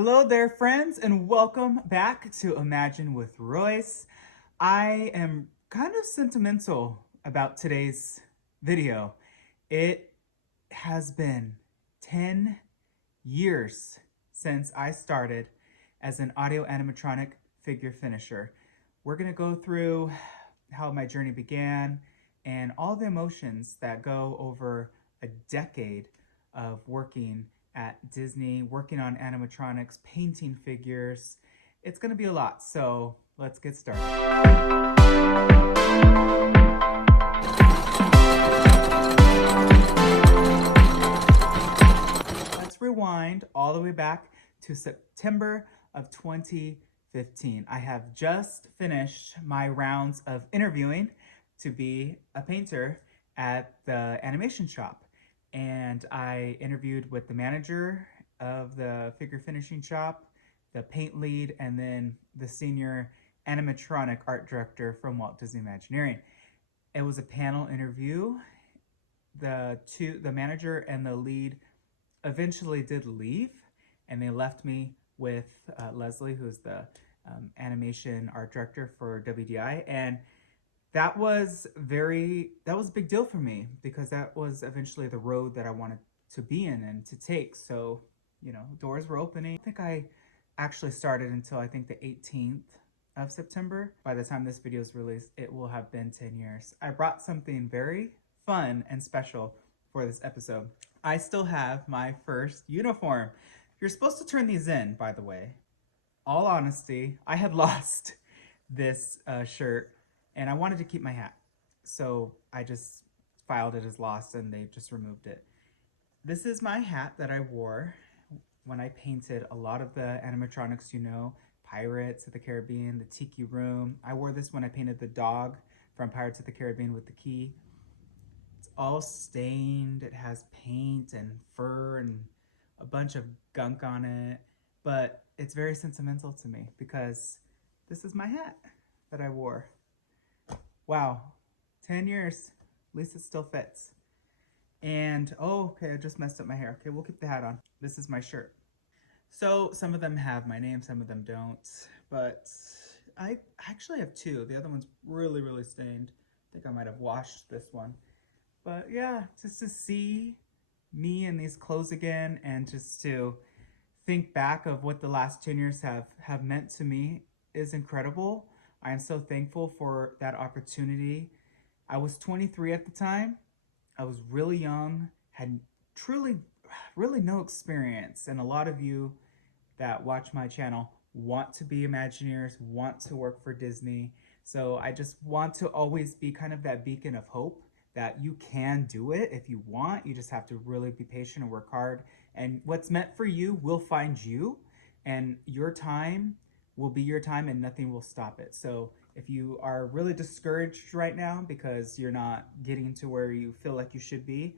Hello there, friends, and welcome back to Imagine with Royce. I am kind of sentimental about today's video. It has been 10 years since I started as an audio animatronic figure finisher. We're going to go through how my journey began and all the emotions that go over a decade of working at Disney, working on animatronics, painting figures. It's going to be a lot, so let's get started. Let's rewind all the way back to September of 2015. I have just finished my rounds of interviewing to be a painter at the animation shop. And I interviewed with the manager of the figure finishing shop, the paint lead, and then the senior animatronic art director from Walt Disney Imagineering. It was a panel interview. The manager and the lead eventually did leave, and they left me with Leslie, who's the animation art director for WDI, and that was a big deal for me because that was eventually the road that I wanted to be in and to take. So, doors were opening. I think I actually started until I think the 18th of September. By the time this video is released, it will have been 10 years. I brought something very fun and special for this episode. I still have my first uniform. You're supposed to turn these in, by the way. All honesty, I had lost this shirt and I wanted to keep my hat. So I just filed it as lost and they just removed it. This is my hat that I wore when I painted a lot of the animatronics, Pirates of the Caribbean, the Tiki Room. I wore this when I painted the dog from Pirates of the Caribbean with the key. It's all stained. It has paint and fur and a bunch of gunk on it. But it's very sentimental to me because this is my hat that I wore. Wow, 10 years, at least it still fits. And, okay, I just messed up my hair. Okay, we'll keep the hat on. This is my shirt. So some of them have my name, some of them don't, but I actually have two. The other one's really, really stained. I think I might have washed this one. But yeah, just to see me in these clothes again and just to think back of what the last 10 years have meant to me is incredible. I am so thankful for that opportunity. I was 23 at the time. I was really young, had really no experience. And a lot of you that watch my channel want to be Imagineers, want to work for Disney. So I just want to always be kind of that beacon of hope that you can do it if you want. You just have to really be patient and work hard. And what's meant for you will find you, and your time will be your time and nothing will stop it. So if you are really discouraged right now because you're not getting to where you feel like you should be,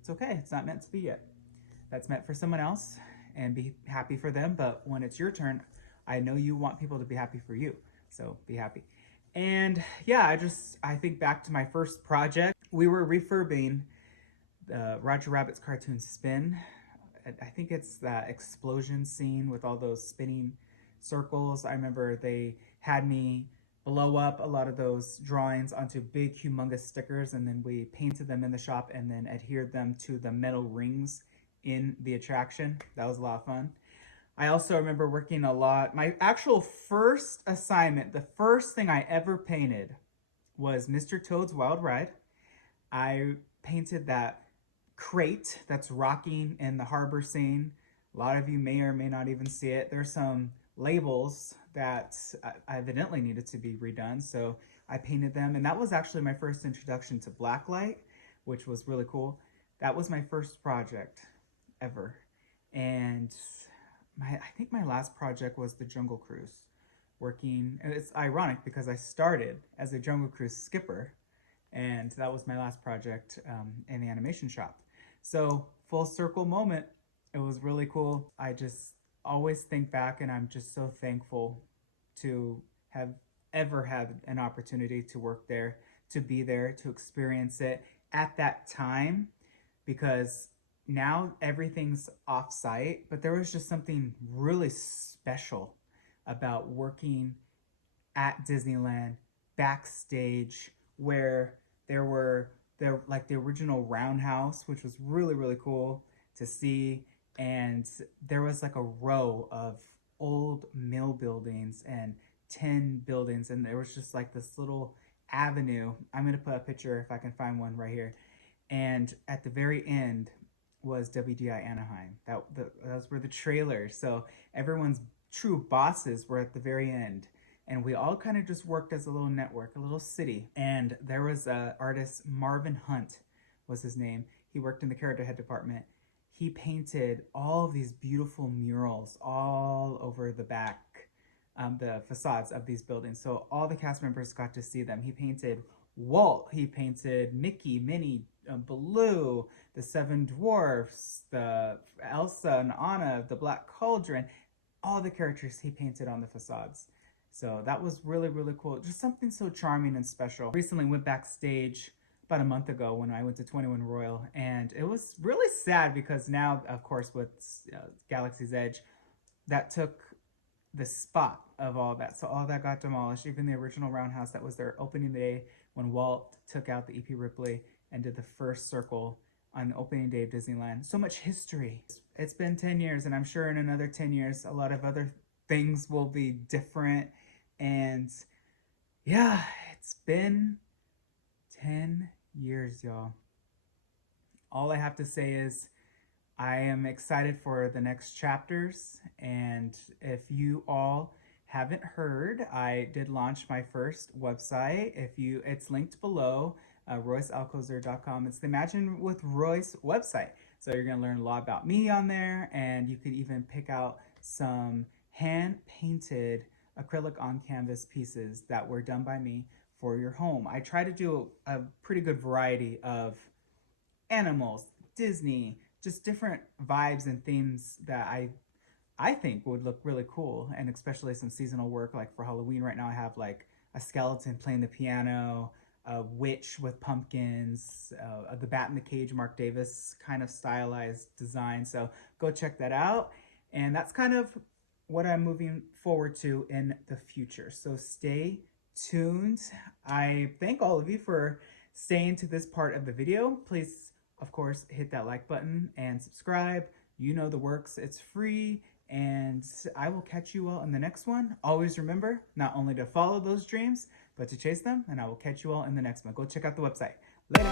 it's okay. It's not meant to be yet. That's meant for someone else and be happy for them. But when it's your turn, I know you want people to be happy for you. So be happy. And yeah, I think back to my first project. We were refurbing the Roger Rabbit's cartoon Spin. I think it's that explosion scene with all those spinning circles. I remember they had me blow up a lot of those drawings onto big humongous stickers, and then we painted them in the shop and then adhered them to the metal rings in the attraction. That was a lot of fun. I also remember working a lot. My actual first assignment, the first thing I ever painted was Mr. Toad's Wild Ride. I painted that crate that's rocking in the harbor scene. A lot of you may or may not even see it. There's some labels that evidently needed to be redone, so I painted them, and that was actually my first introduction to blacklight, which was really cool. That was my first project ever, and I think my last project was the Jungle Cruise. And it's ironic because I started as a Jungle Cruise skipper, and that was my last project in the animation shop. So full circle moment. It was really cool. I just always think back and I'm just so thankful to have ever had an opportunity to work there, to be there, to experience it at that time, because now everything's off-site, but there was just something really special about working at Disneyland backstage, where there like the original roundhouse, which was really really cool to see, and there was like a row of old mill buildings and tin buildings, and there was just like this little avenue. I'm gonna put a picture if I can find one right here. And at the very end was WDI Anaheim. Those were the trailers. So everyone's true bosses were at the very end. And we all kind of just worked as a little network, a little city. And there was a artist, Marvin Hunt was his name. He worked in the character head department. He painted all of these beautiful murals all over the back, the facades of these buildings. So all the cast members got to see them. He painted Walt, he painted Mickey, Minnie, Baloo, the Seven Dwarfs, the Elsa and Anna, the Black Cauldron, all the characters he painted on the facades. So that was really, really cool. Just something so charming and special. Recently went backstage about a month ago when I went to 21 Royal, and it was really sad because now, of course, with Galaxy's Edge, that took the spot of all that. So all that got demolished, even the original roundhouse that was there opening day when Walt took out the E.P. Ripley and did the first circle on opening day of Disneyland. So much history. It's been 10 years, and I'm sure in another 10 years, a lot of other things will be different. And yeah, it's been 10 years, y'all. All I have to say is I am excited for the next chapters. And if you all haven't heard, I did launch my first website. It's linked below, roycealcoser.com. It's the Imagine with Royce website. So you're gonna learn a lot about me on there, and you could even pick out some hand-painted acrylic on canvas pieces that were done by me for your home. I try to do a pretty good variety of animals, Disney, just different vibes and themes that I think would look really cool, and especially some seasonal work. Like for Halloween right now, I have like a skeleton playing the piano, a witch with pumpkins, the Bat in the Cage, Mark Davis kind of stylized design. So go check that out. And that's kind of what I'm moving forward to in the future. So stay tuned. I thank all of you for staying to this part of the video. Please, of course, hit that like button and subscribe. You know the works. It's free. And I will catch you all in the next one. Always remember not only to follow those dreams, but to chase them. And I will catch you all in the next one. Go check out the website. Later.